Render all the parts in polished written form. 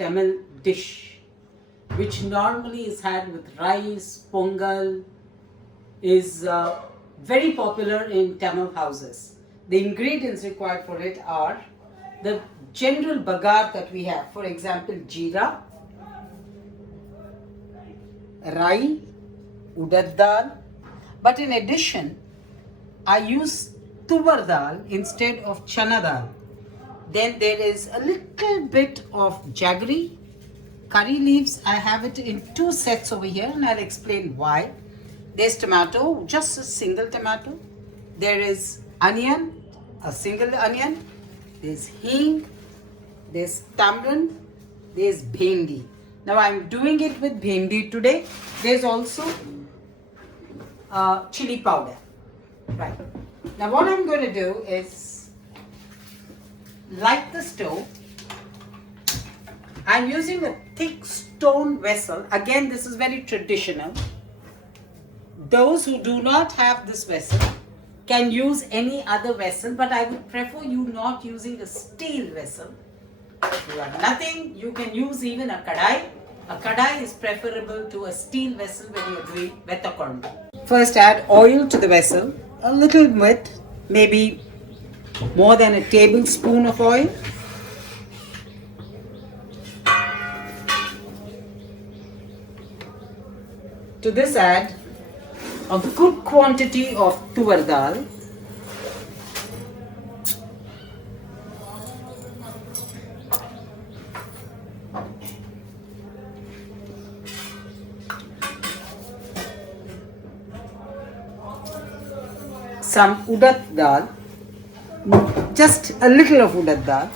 Tamil dish, which normally is had with rice, pongal, is very popular in Tamil houses. The ingredients required for it are the general bagar that we have. For example, jeera, rai, udad dal. But in addition, I use tuvar dal instead of chana dal. Then there is a little bit of jaggery, curry leaves. I have it in 2 sets over here and I'll explain why. There's tomato, just a single tomato. There is onion, a single onion. There's hing, there's tamarind, there's bhendi. Now I'm doing it with bhendi today. There's also chili powder. Right. Now what I'm going to do is light the stove. I'm using a thick stone vessel. Again, this is very traditional. Those who do not have this vessel can use any other vessel, but I would prefer you not using a steel vessel. If you have nothing, you can use even a kadai. A kadai is preferable to a steel vessel when you are doing Vetha Kuzhambu. First add oil to the vessel, a little bit, maybe more than a tablespoon of oil. To this add a good quantity of tuvar dal. Some udad dal, just a little of udad dal.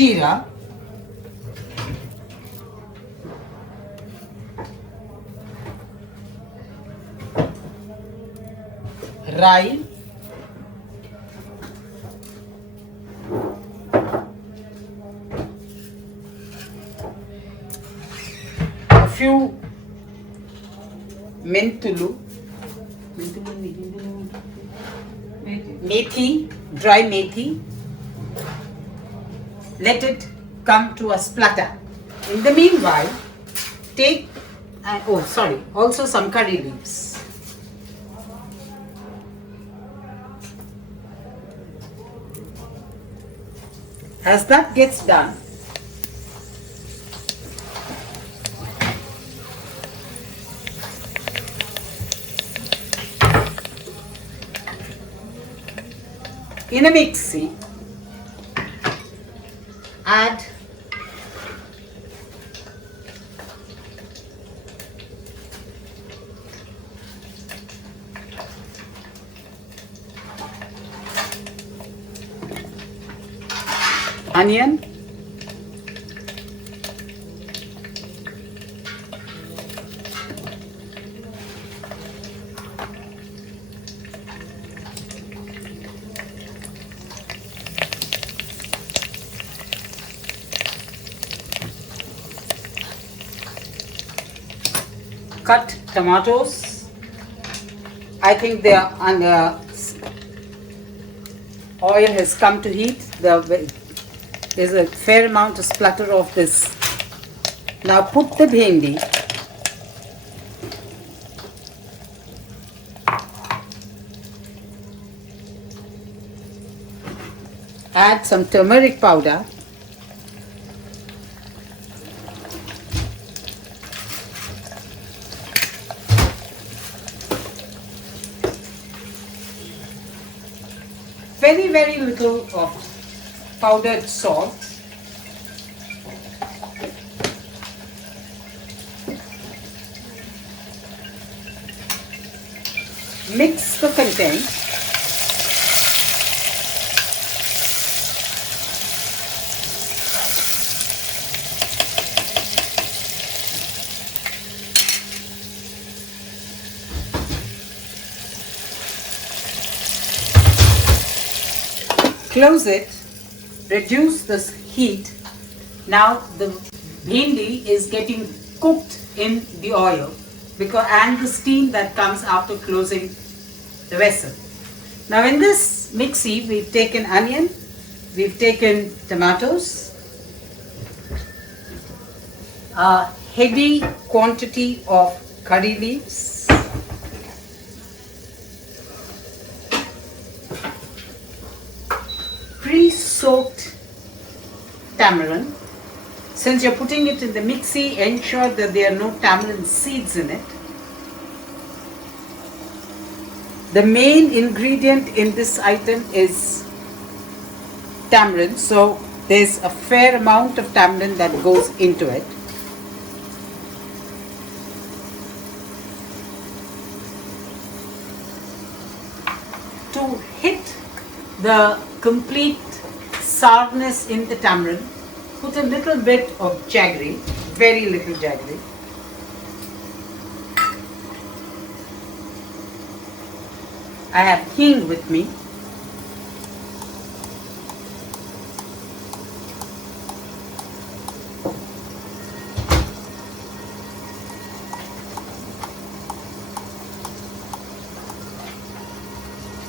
Jeera, rai, a few mentulu, methi, dry methi. Let it come to a splutter. In the meanwhile, take, also some curry leaves. As that gets done, in a mixie, add onion, cut tomatoes. I think they are under oil has come to heat. There's a fair amount of splatter of this. Now put the bhendi. Add some turmeric powder. Very, very little of powdered salt. Mix the contents. Close it, reduce the heat. Now the bhendi is getting cooked in the oil. and the steam that comes after closing the vessel. Now in this mixie, we've taken onion, we've taken tomatoes, a heavy quantity of curry leaves, pre-soaked tamarind. Since you're putting it in the mixie, ensure that there are no tamarind seeds in it. The main ingredient in this item is tamarind, so there's a fair amount of tamarind that goes into it. To hit the complete sourness in the tamarind, put a little bit of jaggery, very little jaggery. I have hing with me.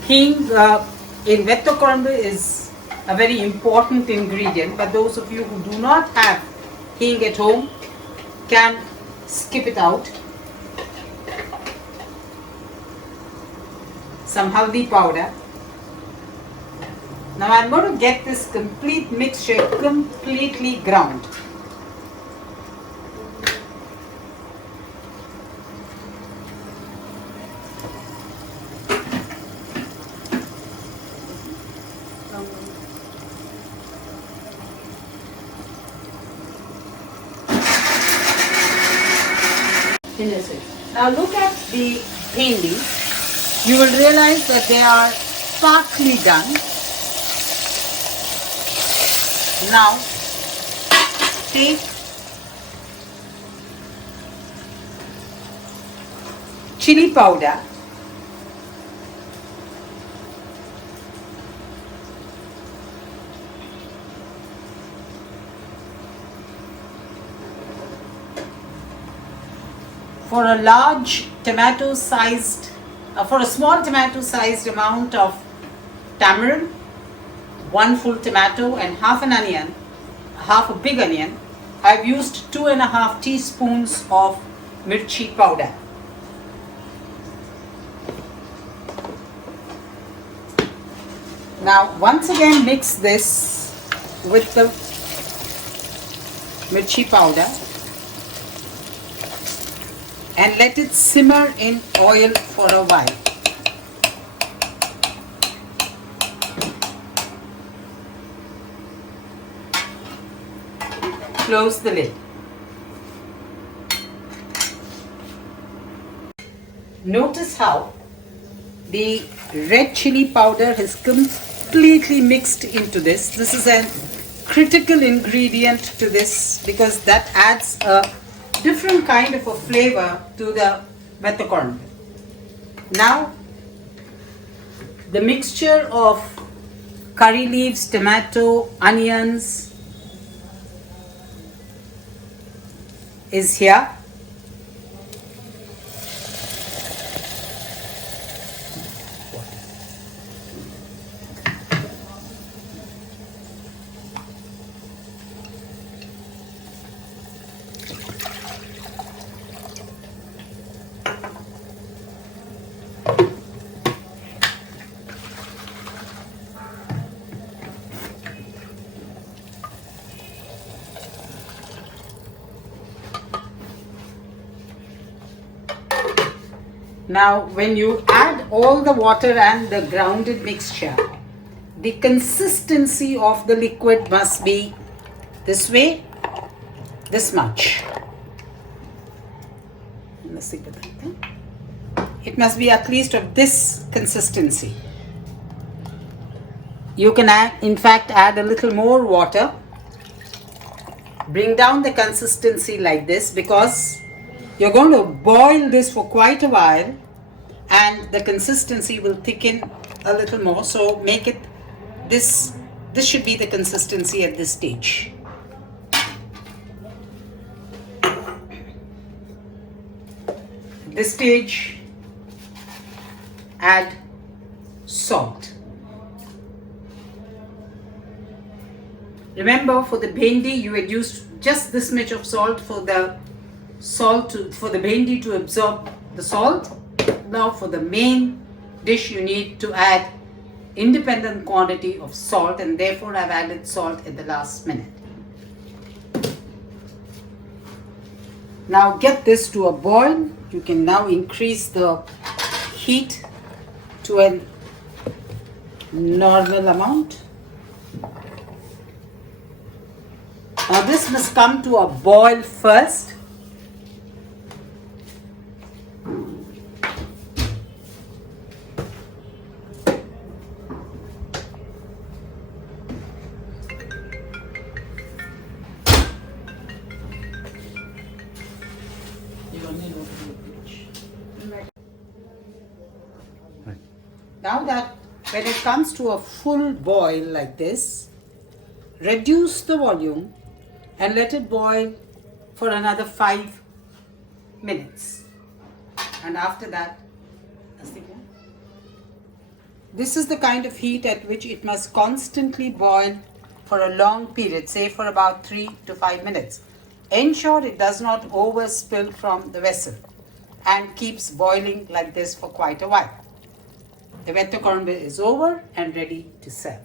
Hing in Vetha Kuzhambu is a very important ingredient, but those of you who do not have hing at home can skip it out. Some haldi powder. Now I'm going to get this complete mixture completely ground. Now look at the bhindi. You will realize that they are partly done. Now take chili powder, for a large tomato sized for a small tomato sized amount of tamarind, 1 full tomato and half an onion, half a big onion, I've used 2.5 teaspoons of mirchi powder. Now once again mix this with the mirchi powder and let it simmer in oil for a while. Close the lid. Notice how the red chili powder has completely mixed into this. This is a critical ingredient to this because that adds a different kind of a flavor to the Vetha Kuzhambu. Now the mixture of curry leaves, tomato, onions is here. Now when you add all the water and the grounded mixture, the consistency of the liquid must be this way, this much. It must be at least of this consistency. You can in fact add a little more water. Bring down the consistency like this because you're going to boil this for quite a while and the consistency will thicken a little more. So make it this should be the consistency at this stage. This stage, add salt. Remember, for the bhendi you had used just this much of salt for the bhendi to absorb the salt. Now for the main dish you need to add independent quantity of salt, and therefore I've added salt at the last minute. Now get this to a boil. You can now increase the heat to a normal amount. Now this must come to a boil first. Now that when it comes to a full boil like this, reduce the volume and let it boil for another 5 minutes. And after that, this is the kind of heat at which it must constantly boil for a long period, say for about 3 to 5 minutes. Ensure it does not overspill from the vessel and keeps boiling like this for quite a while. The Vetha Kuzhambu is over and ready to serve.